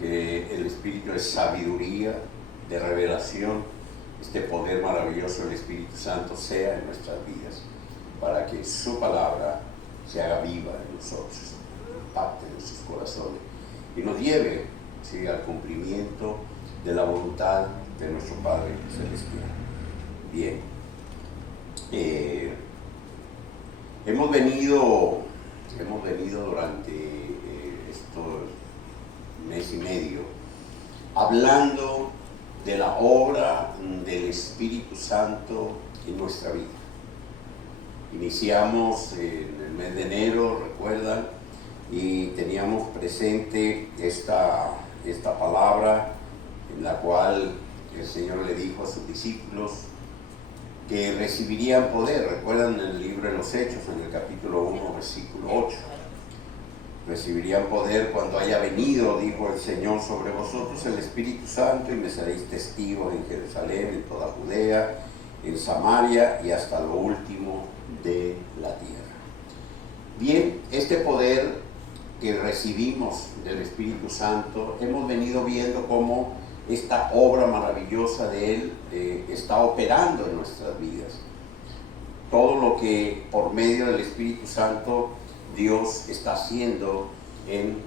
que el espíritu de sabiduría, de revelación, este poder maravilloso del Espíritu Santo sea en nuestras vidas, para que su palabra se haga viva en nosotros, impacte en nuestros corazones y nos lleve, ¿sí?, al cumplimiento de la voluntad de nuestro Padre Celestial. Bien, hemos venido durante estos mes y medio hablando de la obra del Espíritu Santo en nuestra vida. Iniciamos en el mes de enero, recuerdan, y teníamos presente esta palabra en la cual el Señor le dijo a sus discípulos que recibirían poder. Recuerdan en el libro de los Hechos, en el capítulo 1, versículo 8. Recibirían poder cuando haya venido, dijo el Señor, sobre vosotros el Espíritu Santo, y me seréis testigos en Jerusalén, en toda Judea, en Samaria y hasta lo último de la tierra. Bien, este poder que recibimos del Espíritu Santo, hemos venido viendo cómo esta obra maravillosa de Él está operando en nuestras vidas. Todo lo que por medio del Espíritu Santo Dios está haciendo en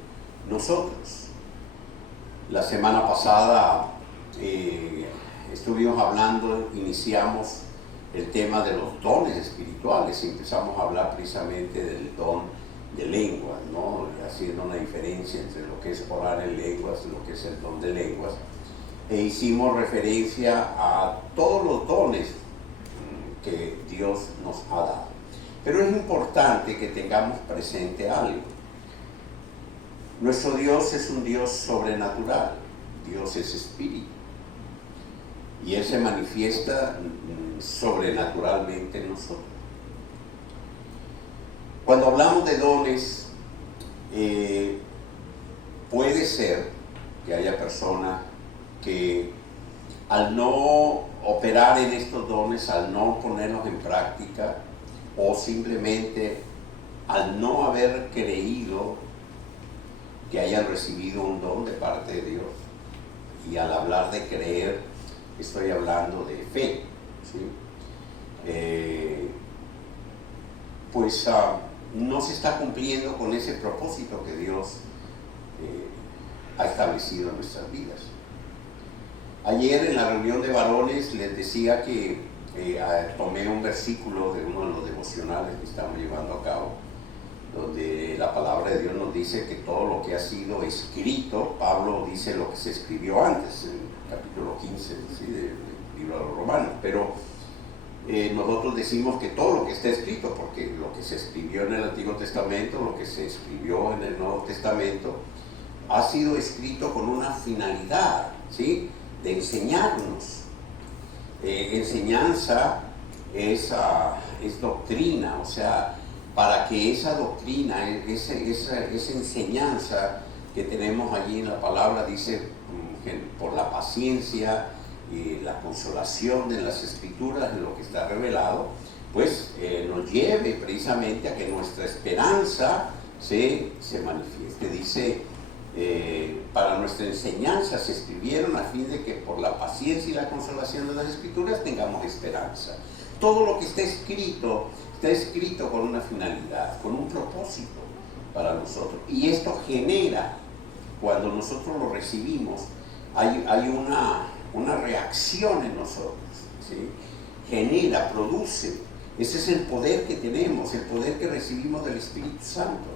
nosotros. La semana pasada estuvimos hablando, iniciamos el tema de los dones espirituales y empezamos a hablar precisamente del don de lenguas, ¿no?, haciendo una diferencia entre lo que es orar en lenguas y lo que es el don de lenguas, e hicimos referencia a todos los dones que Dios nos ha dado. Pero es importante que tengamos presente algo. Nuestro Dios es un Dios sobrenatural. Dios es espíritu. Y Él se manifiesta sobrenaturalmente en nosotros. Cuando hablamos de dones, puede ser que haya personas que al no operar en estos dones, al no ponerlos en práctica, o simplemente al no haber creído que hayan recibido un don de parte de Dios. Y al hablar de creer, estoy hablando de fe, ¿sí? No se está cumpliendo con ese propósito que Dios ha establecido en nuestras vidas. Ayer en la reunión de varones les decía que tomé un versículo de uno de los devocionales que estamos llevando a cabo, donde la palabra de Dios nos dice que todo lo que ha sido escrito, Pablo dice lo que se escribió antes, en el capítulo 15, ¿sí?, del libro de los Romanos, pero nosotros decimos que todo lo que está escrito, porque lo que se escribió en el Antiguo Testamento, lo que se escribió en el Nuevo Testamento, ha sido escrito con una finalidad, ¿sí?, de enseñarnos. Enseñanza es doctrina, o sea, para que esa doctrina, esa enseñanza que tenemos allí en la palabra, dice, por la paciencia y la consolación de las Escrituras, de lo que está revelado, pues nos lleve precisamente a que nuestra esperanza se manifieste. Dice, para nuestra enseñanza se escribieron a fin de que por la paciencia y la consolación de las Escrituras tengamos esperanza. Todo lo que está escrito con una finalidad, con un propósito para nosotros. Y esto genera, cuando nosotros lo recibimos, hay una reacción en nosotros, ¿sí? Genera, produce. Ese es el poder que tenemos, el poder que recibimos del Espíritu Santo.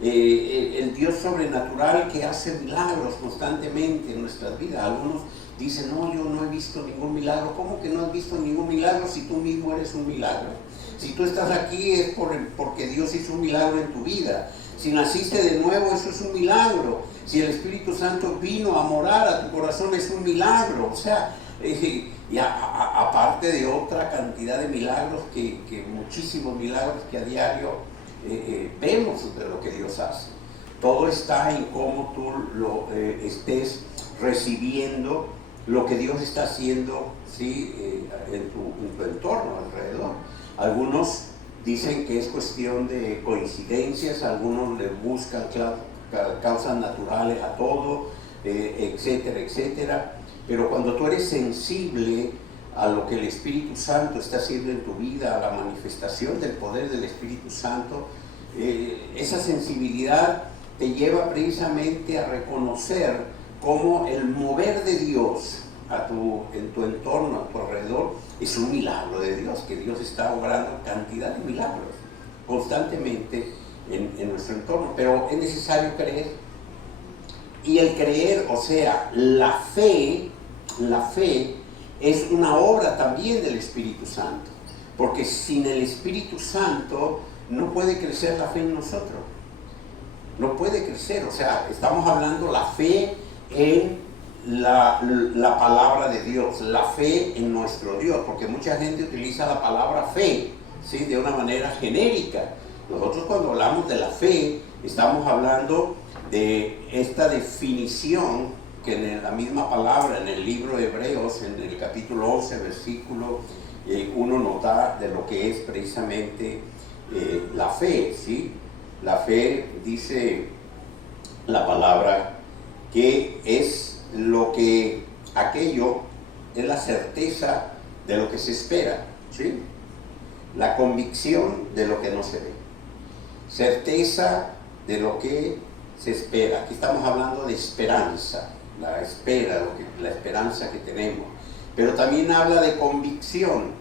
El Dios sobrenatural que hace milagros constantemente en nuestras vidas. Algunos dicen, no, yo no he visto ningún milagro. ¿Cómo que no has visto ningún milagro si tú mismo eres un milagro? Si tú estás aquí es porque Dios hizo un milagro en tu vida. Si naciste de nuevo, eso es un milagro. Si el Espíritu Santo vino a morar a tu corazón, es un milagro. O sea, y aparte de otra cantidad de milagros, que muchísimos milagros que a diario vemos de lo que Dios hace. Todo está en cómo tú estés recibiendo lo que Dios está haciendo, ¿sí?, en tu entorno, alrededor. Algunos dicen que es cuestión de coincidencias, algunos le buscan causas naturales a todo, etcétera, etcétera. Pero cuando tú eres sensible a lo que el Espíritu Santo está haciendo en tu vida, a la manifestación del poder del Espíritu Santo, esa sensibilidad te lleva precisamente a reconocer cómo el mover de Dios en tu entorno, a tu alrededor, es un milagro de Dios, que Dios está obrando cantidad de milagros constantemente en nuestro entorno. Pero es necesario creer. Y el creer, o sea, la fe es una obra también del Espíritu Santo, porque sin el Espíritu Santo no puede crecer la fe en nosotros, no puede crecer. O sea, estamos hablando la fe en la palabra de Dios, la fe en nuestro Dios, porque mucha gente utiliza la palabra fe, ¿sí?, de una manera genérica. Nosotros cuando hablamos de la fe estamos hablando de esta definición que en la misma palabra en el libro de Hebreos, en el capítulo 11, versículo 1, nos da de lo que es precisamente la fe, ¿sí? La fe, dice la palabra, que es aquello es la certeza de lo que se espera, ¿sí? La convicción de lo que no se ve. Certeza de lo que se espera. Aquí estamos hablando de esperanza, la esperanza que tenemos. Pero también habla de convicción,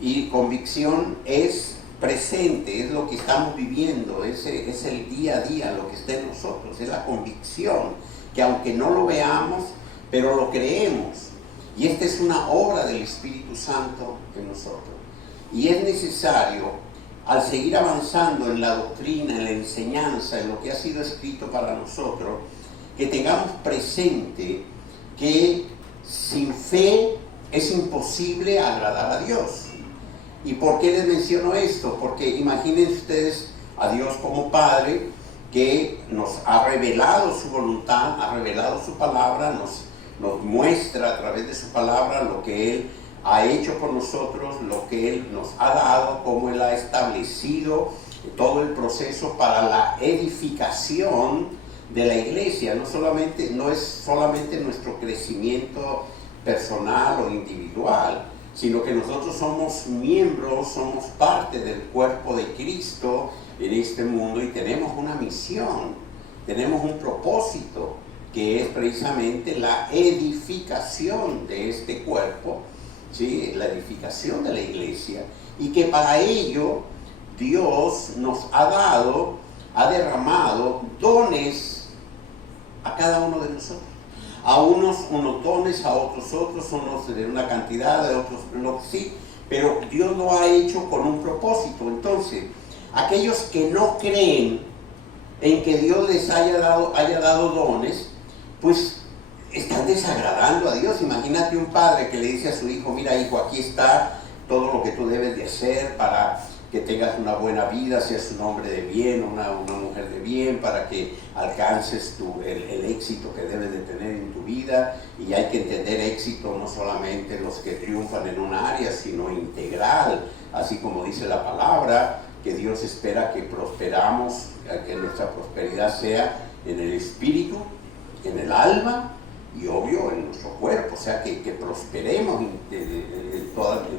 y convicción es presente, es lo que estamos viviendo, es el día a día, lo que está en nosotros, es la convicción, que aunque no lo veamos, pero lo creemos. Y esta es una obra del Espíritu Santo en nosotros. Y es necesario, al seguir avanzando en la doctrina, en la enseñanza, en lo que ha sido escrito para nosotros, que tengamos presente que sin fe es imposible agradar a Dios. ¿Y por qué les menciono esto? Porque imaginen ustedes a Dios como Padre, que nos ha revelado su voluntad, ha revelado su palabra, nos muestra a través de su palabra lo que Él ha hecho por nosotros, lo que Él nos ha dado, cómo Él ha establecido todo el proceso para la edificación de la iglesia. No es solamente nuestro crecimiento personal o individual, sino que nosotros somos miembros, somos parte del cuerpo de Cristo en este mundo, y tenemos una misión, tenemos un propósito, que es precisamente la edificación de este cuerpo, ¿sí?, la edificación de la iglesia, y que para ello Dios nos ha derramado dones a cada uno de nosotros. A unos dones, a otros, unos de una cantidad, de otros no, sí, pero Dios lo ha hecho con un propósito. Entonces, aquellos que no creen en que Dios les haya dado dones, pues están desagradando a Dios. Imagínate un padre que le dice a su hijo: mira, hijo, aquí está todo lo que tú debes de hacer para que tengas una buena vida, seas un hombre de bien, una mujer de bien, para que alcances el éxito que debes de tener en tu vida. Y hay que entender éxito no solamente los que triunfan en un área, sino integral, así como dice la palabra, que Dios espera que prosperamos, que nuestra prosperidad sea en el espíritu, en el alma y obvio en nuestro cuerpo, o sea que prosperemos en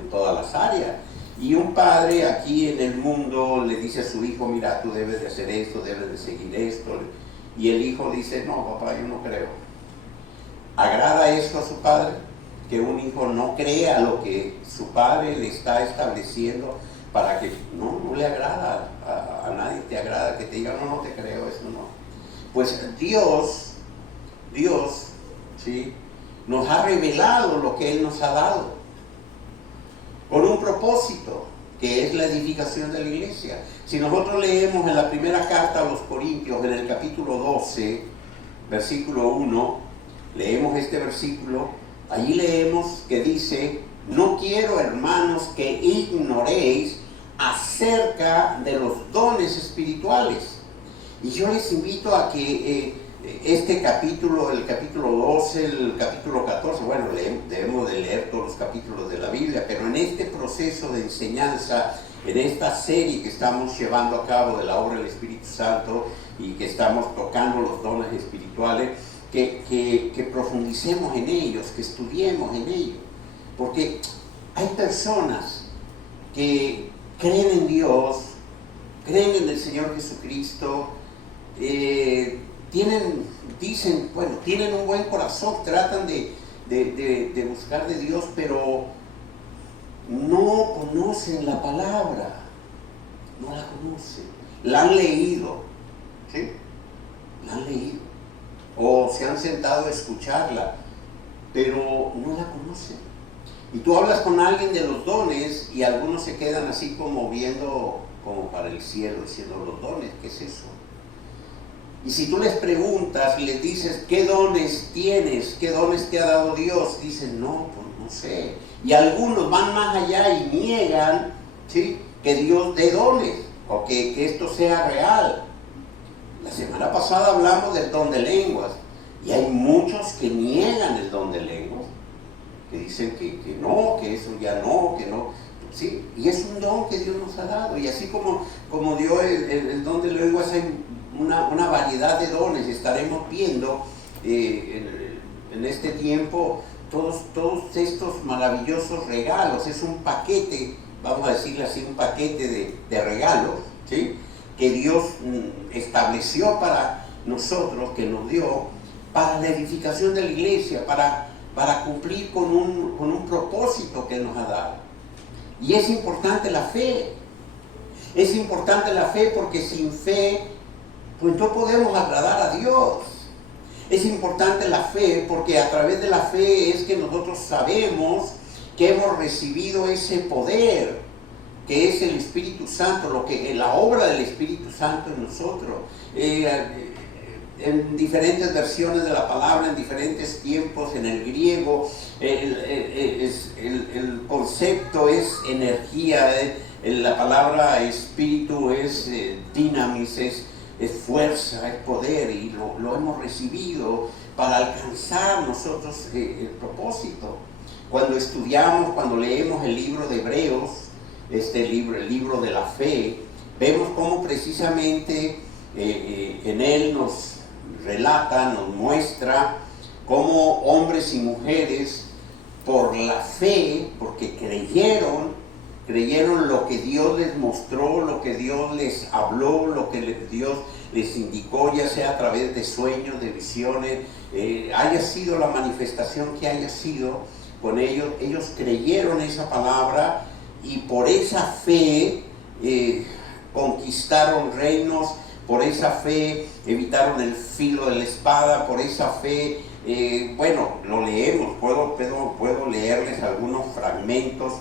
todas las áreas. Y un padre aquí en el mundo le dice a su hijo: mira, tú debes de hacer esto, debes de seguir esto, y el hijo dice: no, papá, yo no creo. ¿Agrada esto a su padre? Que un hijo no crea lo que su padre le está estableciendo, para que no le agrada a nadie, te agrada que te diga: no te creo, eso no. Pues Dios, ¿sí?, nos ha revelado lo que Él nos ha dado, con un propósito, que es la edificación de la iglesia. Si nosotros leemos en la primera carta a los Corintios, en el capítulo 12, versículo 1, leemos este versículo, allí leemos que dice: no quiero, hermanos, que ignoréis acerca de los dones espirituales. Y yo les invito a que este capítulo, el capítulo 12, el capítulo 14, bueno, debemos de leer todos los capítulos de la Biblia, pero en este proceso de enseñanza, en esta serie que estamos llevando a cabo de la obra del Espíritu Santo y que estamos tocando los dones espirituales, que profundicemos en ellos, que estudiemos en ellos. Porque hay personas que creen en Dios, creen en el Señor Jesucristo, dicen, bueno, tienen un buen corazón, tratan de buscar de Dios, pero no conocen la palabra, no la conocen, la han leído, ¿sí? La han leído, o se han sentado a escucharla, pero no la conocen. Y tú hablas con alguien de los dones y algunos se quedan así como viendo como para el cielo, diciendo, los dones, ¿qué es eso? Y si tú les preguntas y les dices, ¿qué dones tienes? ¿Qué dones te ha dado Dios? Dicen, no, pues no sé. Y algunos van más allá y niegan, ¿sí?, que Dios dé dones o que esto sea real. La semana pasada hablamos del don de lenguas y hay muchos que niegan el don de lenguas, que dicen que no, que eso ya no, que no. Sí, y es un don que Dios nos ha dado, y así como dio el don de lenguas, hay una variedad de dones. Estaremos viendo en este tiempo todos estos maravillosos regalos. Es un paquete, vamos a decirle así, un paquete de regalos, ¿sí?, que Dios estableció para nosotros, que nos dio para la edificación de la iglesia, para cumplir con un propósito que Él nos ha dado. Y es importante la fe. Es importante la fe porque sin fe, pues no podemos agradar a Dios. Es importante la fe porque a través de la fe es que nosotros sabemos que hemos recibido ese poder, que es el Espíritu Santo, la obra del Espíritu Santo en nosotros. En diferentes versiones de la palabra, en diferentes tiempos, en el griego, el concepto es energía, la palabra espíritu es dinamis, es fuerza, es poder, y lo hemos recibido para alcanzar nosotros el propósito. Cuando estudiamos, cuando leemos el libro de Hebreos, el libro de la fe, vemos cómo precisamente en él nos relata, nos muestra cómo hombres y mujeres por la fe, porque creyeron lo que Dios les mostró, lo que Dios les habló, lo que Dios les indicó, ya sea a través de sueños, de visiones, haya sido la manifestación que haya sido con ellos creyeron esa palabra y por esa fe conquistaron reinos. Por esa fe evitaron el filo de la espada, por esa fe, bueno, lo leemos, puedo leerles algunos fragmentos,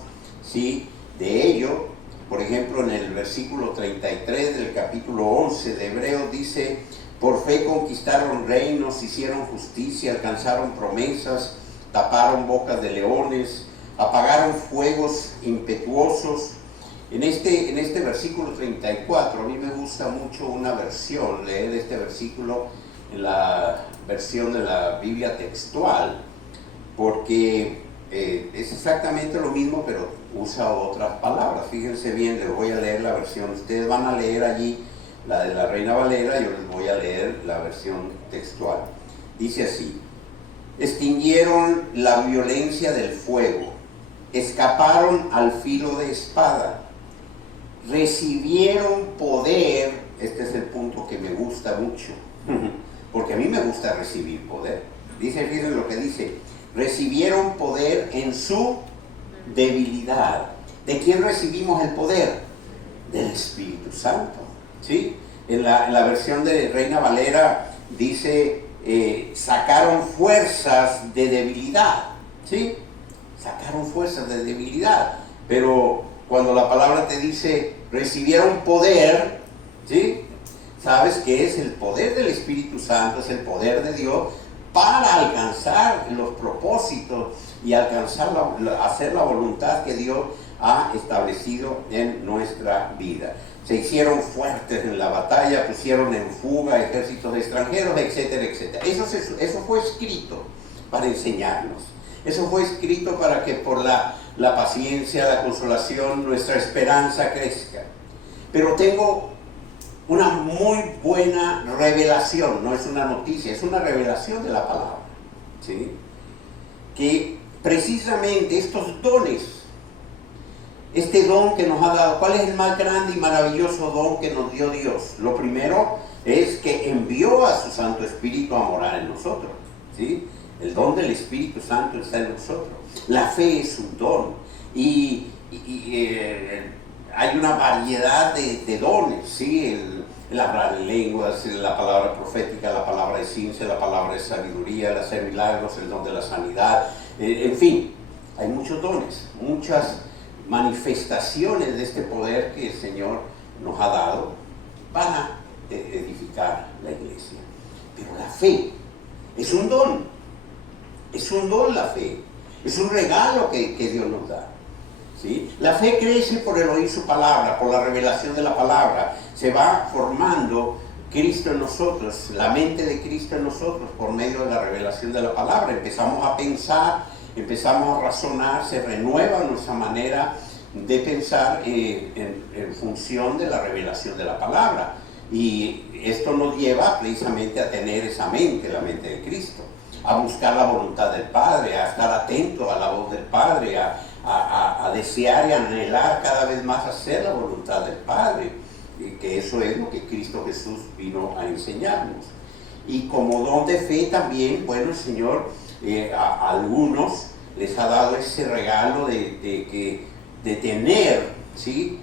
¿sí?, de ello. Por ejemplo, en el versículo 33 del capítulo 11 de Hebreos dice, por fe conquistaron reinos, hicieron justicia, alcanzaron promesas, taparon bocas de leones, apagaron fuegos impetuosos. En este versículo 34, a mí me gusta mucho una versión, leer este versículo en la versión de la Biblia textual, porque es exactamente lo mismo, pero usa otras palabras. Fíjense bien, les voy a leer la versión. Ustedes van a leer allí la de la Reina Valera, yo les voy a leer la versión textual. Dice así, extinguieron la violencia del fuego, escaparon al filo de espada, recibieron poder. Este es el punto que me gusta mucho, porque a mí me gusta recibir poder. Fíjense lo que dice, recibieron poder en su debilidad. ¿De quién recibimos el poder? Del Espíritu Santo, ¿sí? En la versión de Reina Valera dice, sacaron fuerzas de debilidad, ¿sí? Sacaron fuerzas de debilidad, pero cuando la palabra te dice recibieron poder, ¿sí?, sabes que es el poder del Espíritu Santo, es el poder de Dios para alcanzar los propósitos y alcanzar hacer la voluntad que Dios ha establecido en nuestra vida. Se hicieron fuertes en la batalla, pusieron en fuga ejércitos extranjeros, etcétera, etcétera. Eso fue escrito para enseñarnos. Eso fue escrito para que por la paciencia, la consolación, nuestra esperanza crezca. Pero tengo una muy buena revelación, no es una noticia, es una revelación de la palabra, ¿sí? Que precisamente estos dones, este don que nos ha dado, ¿cuál es el más grande y maravilloso don que nos dio Dios? Lo primero es que envió a su Santo Espíritu a morar en nosotros, ¿sí? El don del Espíritu Santo está en nosotros. La fe es un don y hay una variedad de dones, ¿sí? El hablar en lenguas, la palabra profética, la palabra de ciencia, la palabra de sabiduría, el hacer milagros, el don de la sanidad, en fin, hay muchos dones, muchas manifestaciones de este poder que el Señor nos ha dado para edificar la iglesia. Pero la fe es un don la fe, es un regalo que Dios nos da, ¿sí? La fe crece por el oír su palabra, por la revelación de la palabra, se va formando Cristo en nosotros, la mente de Cristo en nosotros por medio de la revelación de la palabra. Empezamos a pensar, empezamos a razonar, se renueva nuestra manera de pensar en función de la revelación de la palabra. Y esto nos lleva precisamente a tener esa mente, la mente de Cristo, a buscar la voluntad del Padre, a estar atento a la voz del Padre, a desear y anhelar cada vez más hacer la voluntad del Padre, que eso es lo que Cristo Jesús vino a enseñarnos. Y como don de fe también, bueno, el Señor a algunos les ha dado ese regalo de tener, ¿sí?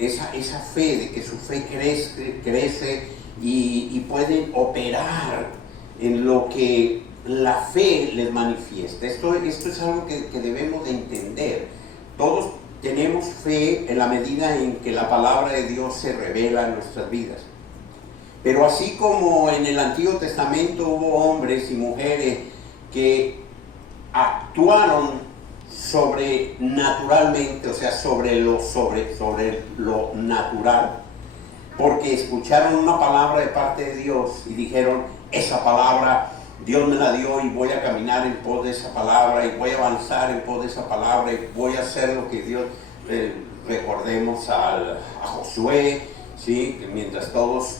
Esa fe, de que su fe crece y pueden operar en lo que la fe les manifiesta. Esto es algo que debemos de entender. Todos tenemos fe en la medida en que la palabra de Dios se revela en nuestras vidas. Pero así como en el Antiguo Testamento hubo hombres y mujeres que actuaron sobrenaturalmente, o sea, sobre lo natural, porque escucharon una palabra de parte de Dios y dijeron, esa palabra Dios me la dio y voy a caminar en pos de esa palabra y voy a avanzar en pos de esa palabra y voy a hacer lo que Dios... recordemos a Josué, ¿sí? Mientras todos,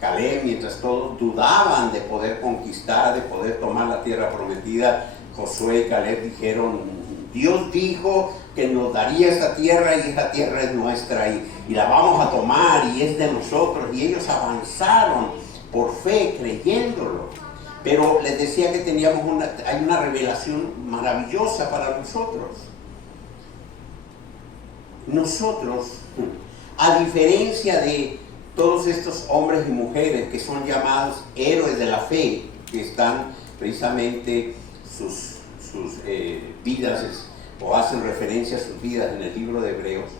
Caleb, mientras todos dudaban de poder conquistar, de poder tomar la tierra prometida, Josué y Caleb dijeron, Dios dijo que nos daría esa tierra y esa tierra es nuestra y la vamos a tomar y es de nosotros. Y ellos avanzaron por fe, creyéndolo. Pero les decía que hay una revelación maravillosa para nosotros. Nosotros, a diferencia de todos estos hombres y mujeres que son llamados héroes de la fe, que están precisamente sus vidas o hacen referencia a sus vidas en el libro de Hebreos,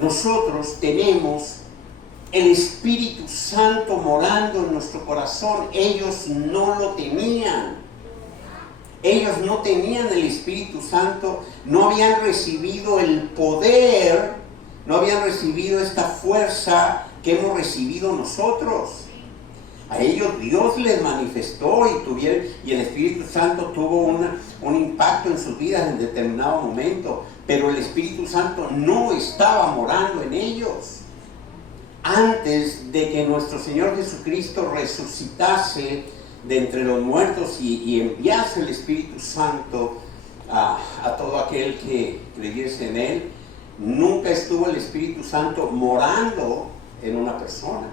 nosotros tenemos el Espíritu Santo morando en nuestro corazón. Ellos no lo tenían. Ellos no tenían el Espíritu Santo, no habían recibido el poder, no habían recibido esta fuerza que hemos recibido nosotros. A ellos Dios les manifestó y el Espíritu Santo tuvo un impacto en sus vidas en determinado momento, pero el Espíritu Santo no estaba morando en ellos. Antes de que nuestro Señor Jesucristo resucitase de entre los muertos y enviase el Espíritu Santo a todo aquel que creyese en Él, nunca estuvo el Espíritu Santo morando en una persona.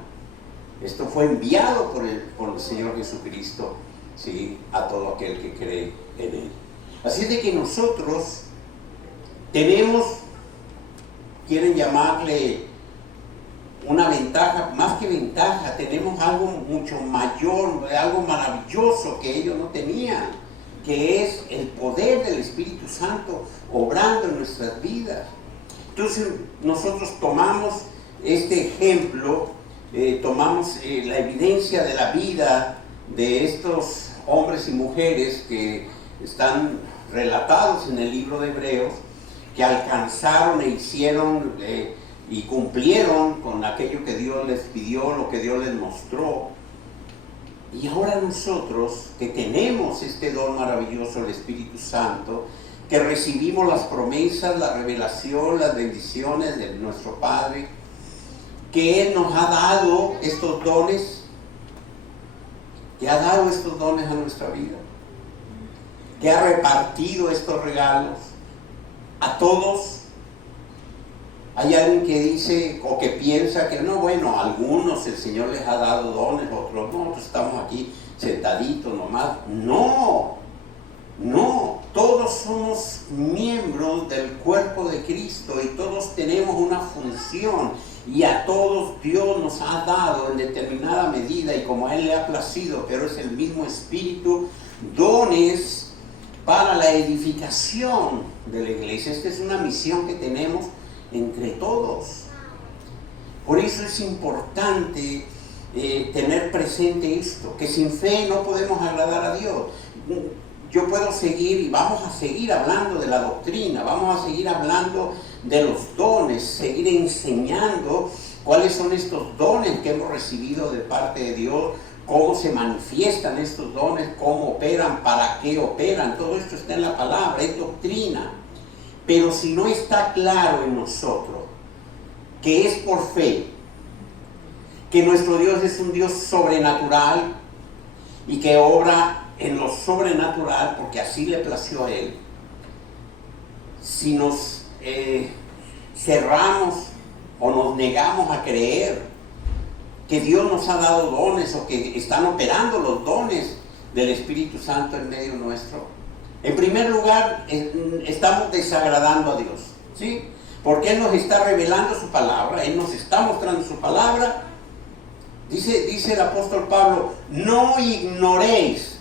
Esto fue enviado por el Señor Jesucristo, ¿sí? A todo aquel que cree en Él. Así es de que nosotros tenemos, quieren llamarle una ventaja, más que ventaja, tenemos algo mucho mayor, algo maravilloso que ellos no tenían, que es el poder del Espíritu Santo obrando en nuestras vidas. Entonces nosotros tomamos este ejemplo, tomamos la evidencia de la vida de estos hombres y mujeres que están relatados en el libro de Hebreos, que alcanzaron e hicieron y cumplieron con aquello que Dios les pidió, lo que Dios les mostró. Y ahora nosotros, que tenemos este don maravilloso del Espíritu Santo, que recibimos las promesas, la revelación, las bendiciones de nuestro Padre, que Él nos ha dado estos dones, que ha dado estos dones a nuestra vida, que ha repartido estos regalos a todos. Hay alguien que dice o que piensa que no, bueno, a algunos el Señor les ha dado dones, otros no, nosotros estamos aquí sentaditos nomás. No, no, todos somos miembros del cuerpo de Cristo y todos tenemos una función, y a todos Dios nos ha dado en determinada medida y como a Él le ha placido, pero es el mismo Espíritu, dones para la edificación de la iglesia. Esta es una misión que tenemos entre todos. Por eso es importante tener presente esto, que sin fe no podemos agradar a Dios. Yo puedo seguir y vamos a seguir hablando de la doctrina, vamos a seguir hablando de los dones, seguir enseñando cuáles son estos dones que hemos recibido de parte de Dios, cómo se manifiestan estos dones, cómo operan, para qué operan. Todo esto está en la palabra, es doctrina. Pero si no está claro en nosotros que es por fe, que nuestro Dios es un Dios sobrenatural y que obra en lo sobrenatural porque así le plació a Él, si nos cerramos o nos negamos a creer que Dios nos ha dado dones o que están operando los dones del Espíritu Santo en medio nuestro, en primer lugar estamos desagradando a Dios, ¿sí? Porque Él nos está revelando su palabra, Él nos está mostrando su palabra. Dice el apóstol Pablo, no ignoréis,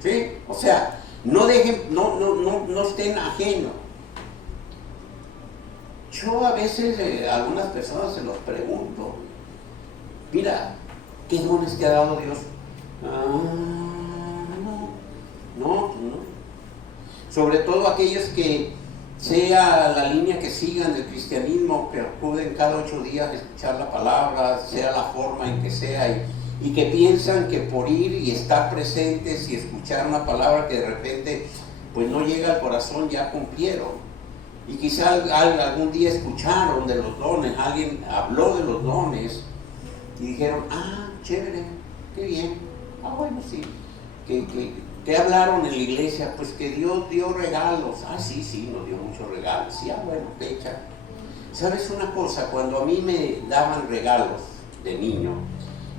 ¿sí? O sea, no estén ajenos. Yo a veces a algunas personas se los pregunto, mira, ¿qué dones te ha dado Dios? No. Sobre todo aquellos que, sea la línea que sigan del cristianismo, que acuden cada 8 días a escuchar la palabra, sea la forma en que sea, y que piensan que por ir y estar presentes y escuchar una palabra que de repente pues no llega al corazón, ya cumplieron. Y quizá algún día escucharon de los dones, alguien habló de los dones y dijeron, chévere, qué bien, bueno, sí, ¿qué hablaron en la iglesia? Pues que Dios dio regalos. Sí, nos dio muchos regalos. Sí, bueno, fecha. ¿Sabes una cosa? Cuando a mí me daban regalos de niño,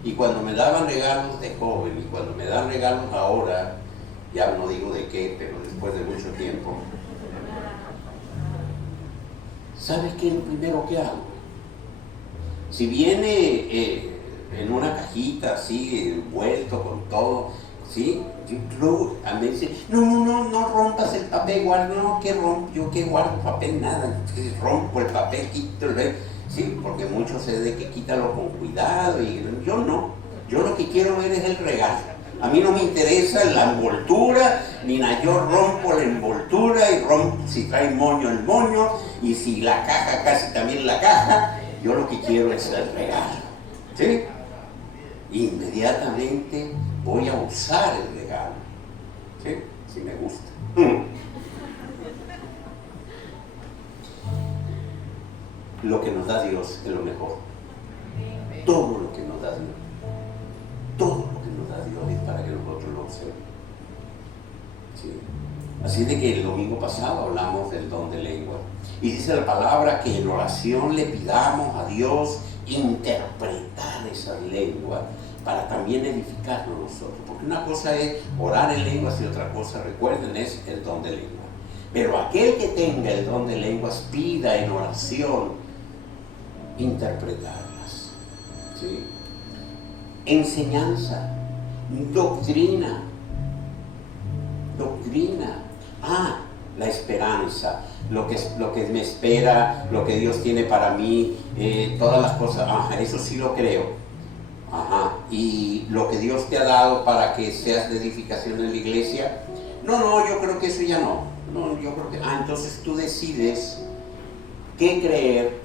y cuando me daban regalos de joven, y cuando me dan regalos ahora, ya no digo de qué, pero después de mucho tiempo, ¿sabes qué es lo primero que hago? Si viene en una cajita así, envuelto con todo, ¿sí? A mí dice, no rompas el papel, yo que guardo papel, nada, rompo el papel, quito el papel, ¿sí? Porque muchos se de que quítalo con cuidado, y yo no, yo lo que quiero ver es el regalo. A mí no me interesa la envoltura, ni nada, yo rompo la envoltura y rompo si trae moño el moño, y si la caja casi también la caja, yo lo que quiero es el regalo, ¿sí? Inmediatamente voy a usar el regalo, ¿sí? Si me gusta. Lo que nos da Dios es lo mejor. Todo lo que nos da Dios, todo lo que nos da Dios es para que nosotros lo usemos, ¿sí? Así de que el domingo pasado hablamos del don de lengua. Y dice la palabra que en oración le pidamos a Dios interpretar esa lengua para también edificarnos nosotros. Porque una cosa es orar en lenguas y otra cosa, recuerden, es el don de lengua. Pero aquel que tenga el don de lenguas pida en oración interpretarlas, ¿sí? Enseñanza, doctrina, la esperanza, lo que me espera, lo que Dios tiene para mí, todas las cosas, eso sí lo creo. Y lo que Dios te ha dado para que seas de edificación en la iglesia, yo creo que eso ya no, yo creo que, entonces tú decides qué creer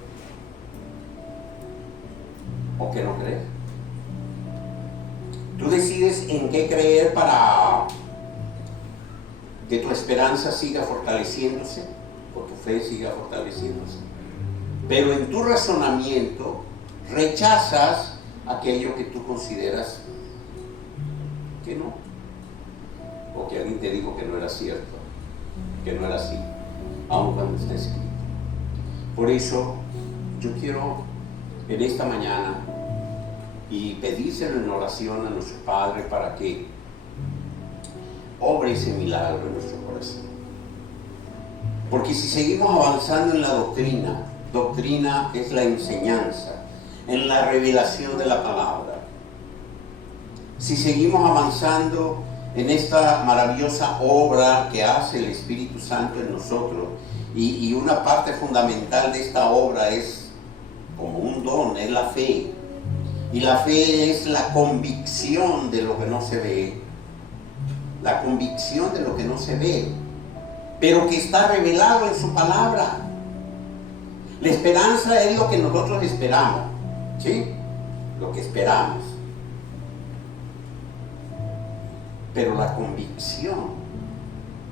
o qué no creer. Tú decides en qué creer para que tu esperanza siga fortaleciéndose, o tu fe siga fortaleciéndose. Pero en tu razonamiento, rechazas aquello que tú consideras que no, o que alguien te dijo que no era cierto, que no era así, aun cuando está escrito. Por eso yo quiero en esta mañana y pedírselo en oración a nuestro Padre para que obre ese milagro en nuestro corazón. Porque si seguimos avanzando en la doctrina, doctrina es la enseñanza, en la revelación de la palabra. Si seguimos avanzando en esta maravillosa obra que hace el Espíritu Santo en nosotros, y una parte fundamental de esta obra es como un don, es la fe. Y la fe es la convicción de lo que no se ve, la convicción de lo que no se ve, pero que está revelado en su palabra. La esperanza es lo que nosotros esperamos, ¿sí? Lo que esperamos. Pero la convicción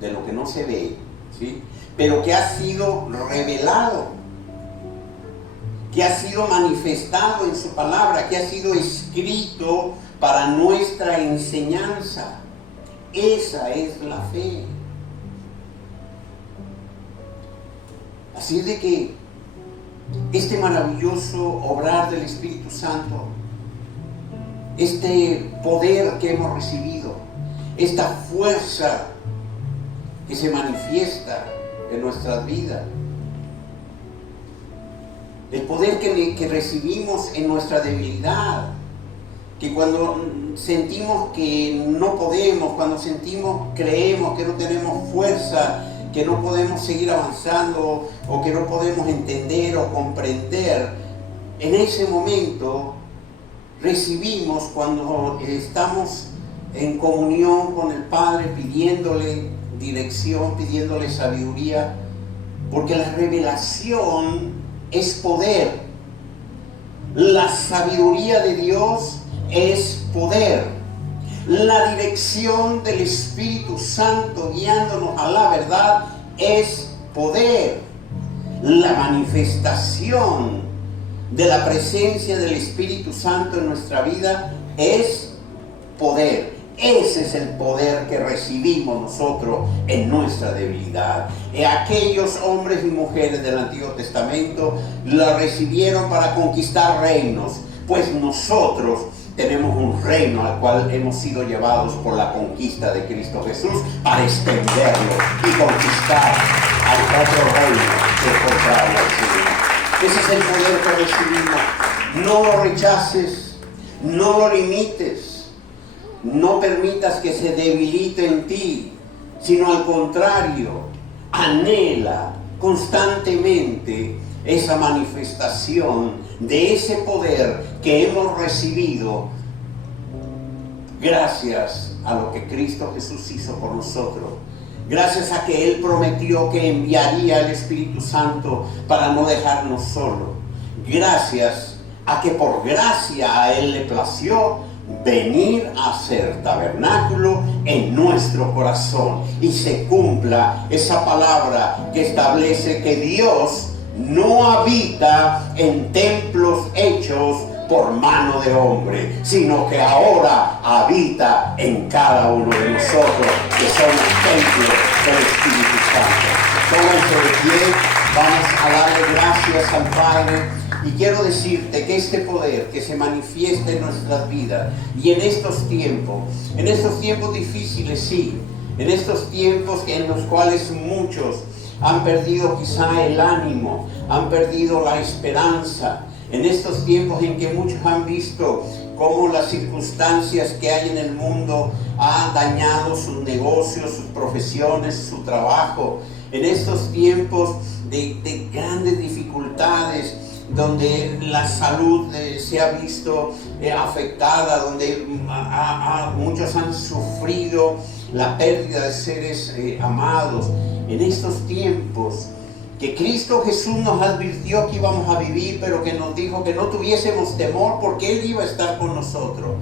de lo que no se ve, ¿sí? Pero que ha sido revelado, que ha sido manifestado en su palabra, que ha sido escrito para nuestra enseñanza. Esa es la fe. Así es de que este maravilloso obrar del Espíritu Santo, este poder que hemos recibido, esta fuerza que se manifiesta en nuestras vidas, el poder que recibimos en nuestra debilidad, que cuando sentimos que no podemos, cuando creemos que no tenemos fuerza, que no podemos seguir avanzando o que no podemos entender o comprender, en ese momento recibimos, cuando estamos en comunión con el Padre, pidiéndole dirección, pidiéndole sabiduría, porque la revelación es poder. La sabiduría de Dios es poder. La dirección del Espíritu Santo guiándonos a la verdad es poder. La manifestación de la presencia del Espíritu Santo en nuestra vida es poder. Ese es el poder que recibimos nosotros en nuestra debilidad. Aquellos hombres y mujeres del Antiguo Testamento la recibieron para conquistar reinos, pues nosotros tenemos un reino al cual hemos sido llevados por la conquista de Cristo Jesús para extenderlo y conquistar al otro reino que es contrario al Señor. Ese es el poder que recibimos. No lo rechaces, no lo limites. No permitas que se debilite en ti, sino al contrario, anhela constantemente esa manifestación de ese poder que hemos recibido gracias a lo que Cristo Jesús hizo por nosotros. Gracias a que Él prometió que enviaría el Espíritu Santo para no dejarnos solos. Gracias a que por gracia a Él le plació venir a ser tabernáculo en nuestro corazón y se cumpla esa palabra que establece que Dios no habita en templos hechos por mano de hombre, sino que ahora habita en cada uno de nosotros, que somos templos del Espíritu Santo. Pónganse de pie, vamos a darle gracias al Padre. Y quiero decirte que este poder que se manifiesta en nuestras vidas y en estos tiempos difíciles, sí, en estos tiempos en los cuales muchos han perdido quizá el ánimo, han perdido la esperanza, en estos tiempos en que muchos han visto cómo las circunstancias que hay en el mundo han dañado sus negocios, sus profesiones, su trabajo, en estos tiempos de grandes dificultades, donde la salud se ha visto afectada, donde muchos han sufrido la pérdida de seres amados. En estos tiempos que Cristo Jesús nos advirtió que íbamos a vivir, pero que nos dijo que no tuviésemos temor porque Él iba a estar con nosotros.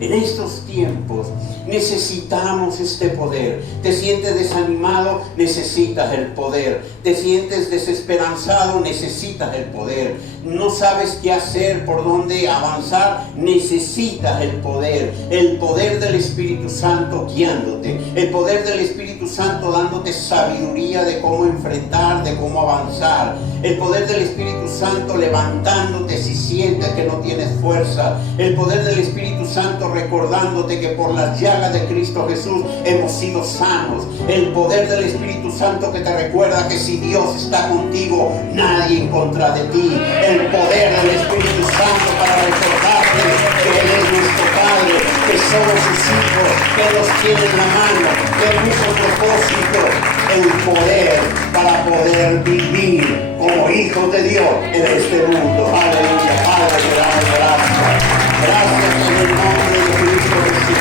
En estos tiempos necesitamos este poder. Te sientes desanimado, necesitas el poder. Te sientes desesperanzado, necesitas el poder. no sabes qué hacer, por dónde avanzar, necesitas el poder del Espíritu Santo guiándote, el poder del Espíritu Santo dándote sabiduría de cómo enfrentar, de cómo avanzar, el poder del Espíritu Santo levantándote si sientes que no tienes fuerza, el poder del Espíritu Santo recordándote que por las llagas de Cristo Jesús hemos sido sanos, el poder del Espíritu Santo que te recuerda que si Dios está contigo, nadie en contra de ti, el poder del Espíritu Santo para recordarte que Él es nuestro Padre, que somos sus hijos, que nos tiene en la mano, que puso propósito, el poder para poder vivir como hijos de Dios en este mundo. Aleluya, Padre, te damos gracias. Gracias en el nombre de Cristo Jesús.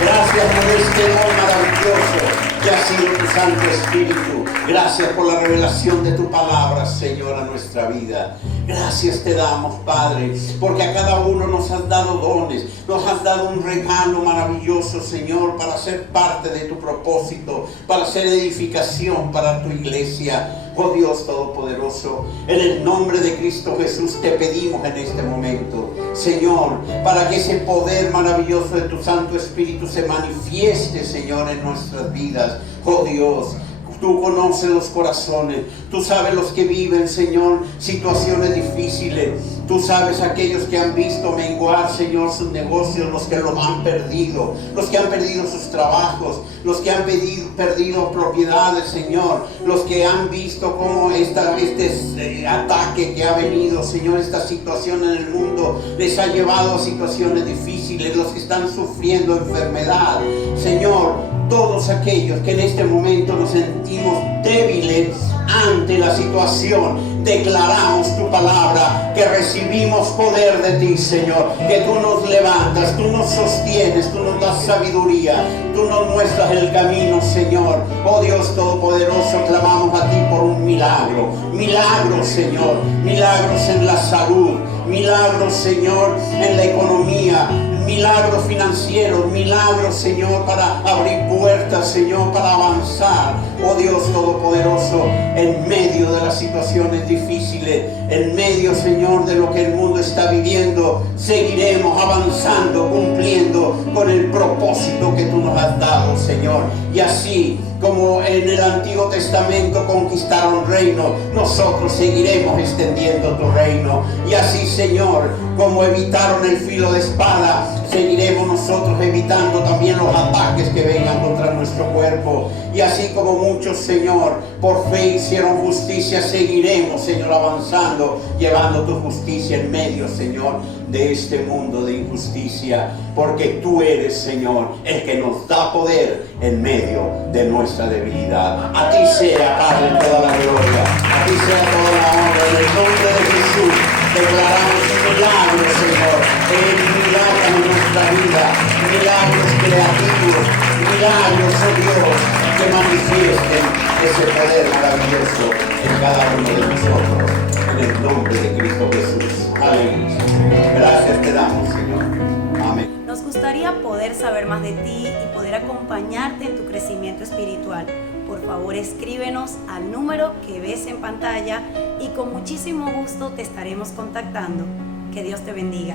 Gracias por este don maravilloso que ha sido tu Santo Espíritu. Gracias por la revelación de tu palabra, Señor, a nuestra vida. Gracias te damos, Padre, porque a cada uno nos has dado dones, nos has dado un regalo maravilloso, Señor, para ser parte de tu propósito, para ser edificación para tu iglesia. Oh Dios Todopoderoso, en el nombre de Cristo Jesús te pedimos en este momento, Señor, para que ese poder maravilloso de tu Santo Espíritu se manifieste, Señor, en nuestras vidas. Oh Dios, tú conoces los corazones, tú sabes los que viven, Señor, situaciones difíciles. Tú sabes aquellos que han visto menguar, Señor, sus negocios, los que los han perdido sus trabajos, los que han perdido propiedades, Señor, los que han visto cómo este ataque que ha venido, Señor, esta situación en el mundo les ha llevado a situaciones difíciles, los que están sufriendo enfermedad, Señor, todos aquellos que en este momento nos sentimos débiles ante la situación, declaramos tu palabra, que recibimos poder de ti, Señor, que tú nos levantas, tú nos sostienes, tú nos das sabiduría, tú nos muestras el camino, Señor. Oh Dios Todopoderoso, clamamos a ti por un milagro, milagros, Señor, milagros en la salud, milagros, Señor, en la economía, milagros financieros, milagros, Señor, para abrir puertas, Señor, para avanzar. Oh Dios Todopoderoso, en medio de las situaciones difíciles, en medio, Señor, de lo que el mundo está viviendo, seguiremos avanzando, cumpliendo con el propósito que tú nos has dado, Señor. Y así como en el Antiguo Testamento conquistaron reino, nosotros seguiremos extendiendo tu reino. Y así, Señor, como evitaron el filo de espada, seguiremos nosotros evitando también los ataques que vengan contra nuestro cuerpo. Y así como muchos, Señor, por fe hicieron justicia, seguiremos, Señor, avanzando, llevando tu justicia en medio, Señor, de este mundo de injusticia, porque tú eres, Señor, el que nos da poder en medio de nuestra debilidad. A ti sea, Padre, toda la gloria, a ti sea toda la honra, en el nombre de Jesús. Declaramos milagros, Señor, milagros en nuestra vida, milagros creativos, milagros, oh Dios, que manifiesten ese poder maravilloso en cada uno de nosotros, en el nombre de Cristo Jesús. Aleluya. Gracias te damos, Señor. Amén. Nos gustaría poder saber más de ti y poder acompañarte en tu crecimiento espiritual. Por favor, escríbenos al número que ves en pantalla y con muchísimo gusto te estaremos contactando. Que Dios te bendiga.